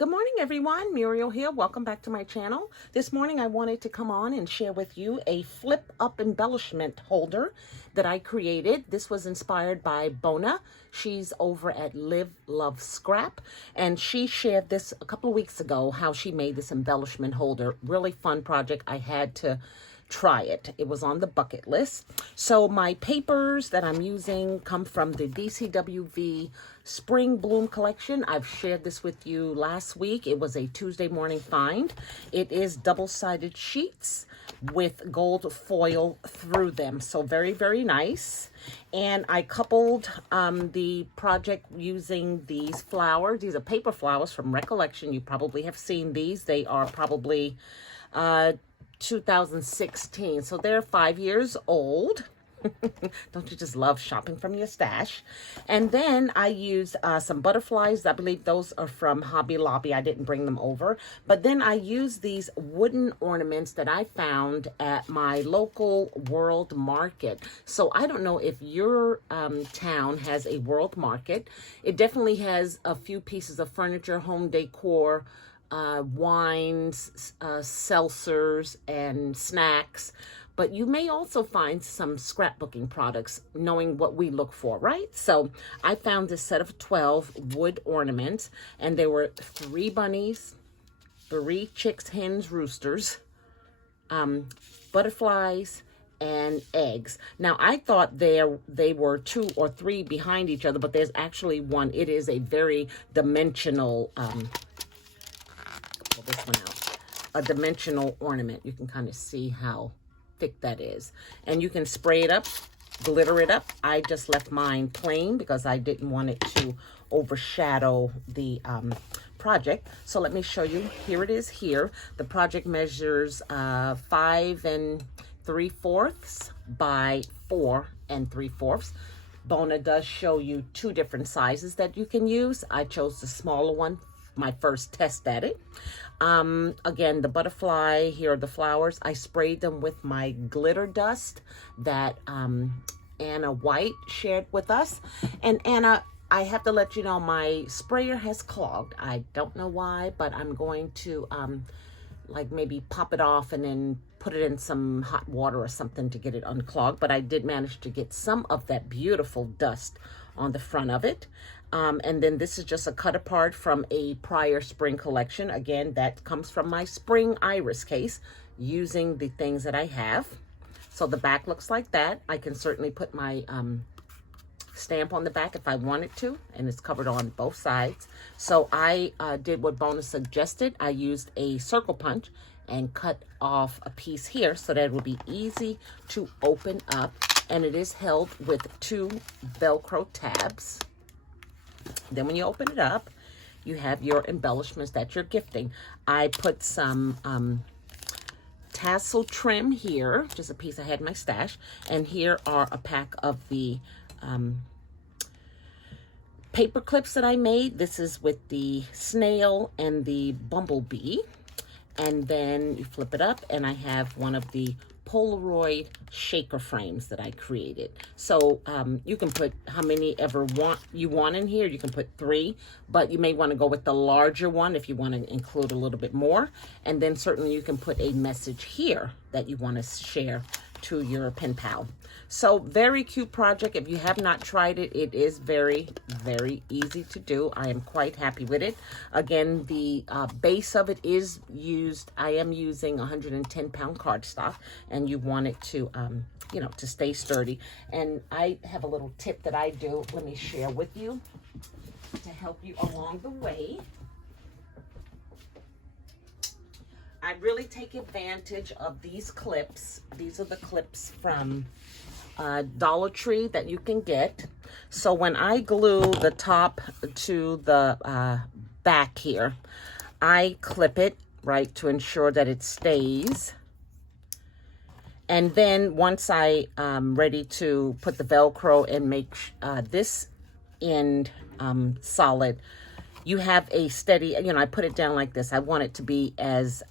Good morning, everyone. Muriel here. Welcome back to my channel. This morning I wanted to come on and share with you a flip up embellishment holder that I created. This was inspired by Bona. She's over at Live Love Scrap, and she shared this a couple of weeks ago, how she made this embellishment holder. Really fun project. I had to try it. It was on the bucket list. So my papers that I'm using come from the DCWV Spring Bloom collection. I've shared this with you last week. It was a Tuesday morning find. It is double-sided sheets with gold foil through them. So very, very nice. And I coupled the project using these flowers. These are paper flowers from Recollection. You probably have seen these. They are probably 2016, so they're 5 years old. Don't you just love shopping from your stash? And then I used some butterflies. I believe those are from Hobby Lobby. I didn't bring them over. But then I used these wooden ornaments that I found at my local World Market. So I don't know if your town has a World Market. It definitely has a few pieces of furniture, home decor, wines, seltzers, and snacks. But you may also find some scrapbooking products, knowing what we look for, right? So I found this set of 12 wood ornaments, and there were 3 bunnies, 3 chicks, hens, roosters, butterflies, and eggs. Now, I thought they were 2 or 3 behind each other, but there's actually one. It is a very dimensional pull this one out, a dimensional ornament. You can kind of see how thick that is, and you can spray it up, glitter it up. I just left mine plain because I didn't want it to overshadow the project. So let me show you. Here it is. Here the project measures 5 3/4 by 4 3/4. Bona does show you 2 different sizes that you can use. I chose the smaller one, my first test at it. Again, the butterfly, here are the flowers. I sprayed them with my glitter dust that Anna White shared with us. And Anna, I have to let you know, my sprayer has clogged. I don't know why, but I'm going to like maybe pop it off and then put it in some hot water or something to get it unclogged. But I did manage to get some of that beautiful dust on the front of it. And then this is just a cut apart from a prior spring collection. Again, that comes from my spring iris case using the things that I have. So the back looks like that. I can certainly put my stamp on the back if I wanted to, and it's covered on both sides. So I did what Bona suggested. I used a circle punch and cut off a piece here so that it will be easy to open up. And it is held with 2 Velcro tabs. Then when you open it up, you have your embellishments that you're gifting. I put some tassel trim here, just a piece I had in my stash. And here are a pack of the paper clips that I made. This is with the snail and the bumblebee. And then you flip it up, and I have one of the Polaroid shaker frames that I created. So you can put how many ever you want in here. You can put 3, but you may want to go with the larger one if you want to include a little bit more. And then certainly you can put a message here that you want to share to your pen pal. So very cute project. If you have not tried it, it is very, very easy to do. I am quite happy with it. Again, the base of it is used. I am using 110-pound cardstock, and you want it to, you know, to stay sturdy. And I have a little tip that I do. Let me share with you to help you along the way. I really take advantage of these clips. These are the clips from Dollar Tree that you can get. So when I glue the top to the back here, I clip it, right, to ensure that it stays. And then once I'm ready to put the Velcro and make this end solid, you have a steady, you know, I put it down like this. I want it to be as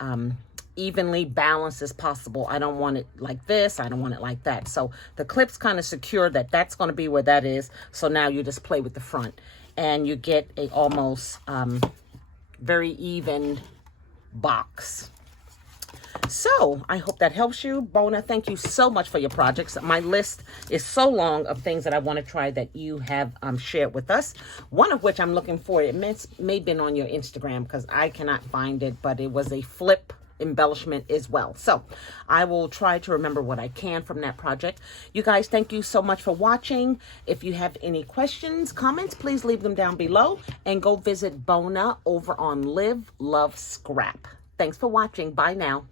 evenly balanced as possible. I don't want it like this. I don't want it like that. So the clips kind of secure that that's going to be where that is. So now you just play with the front, and you get a almost very even box. So I hope that helps you. Bona, thank you so much for your projects. My list is so long of things that I want to try that you have shared with us. One of which I'm looking for. It may have been on your Instagram because I cannot find it, but it was a flip embellishment as well. So I will try to remember what I can from that project. You guys, thank you so much for watching. If you have any questions, comments, please leave them down below, and go visit Bona over on Live Love Scrap. Thanks for watching. Bye now.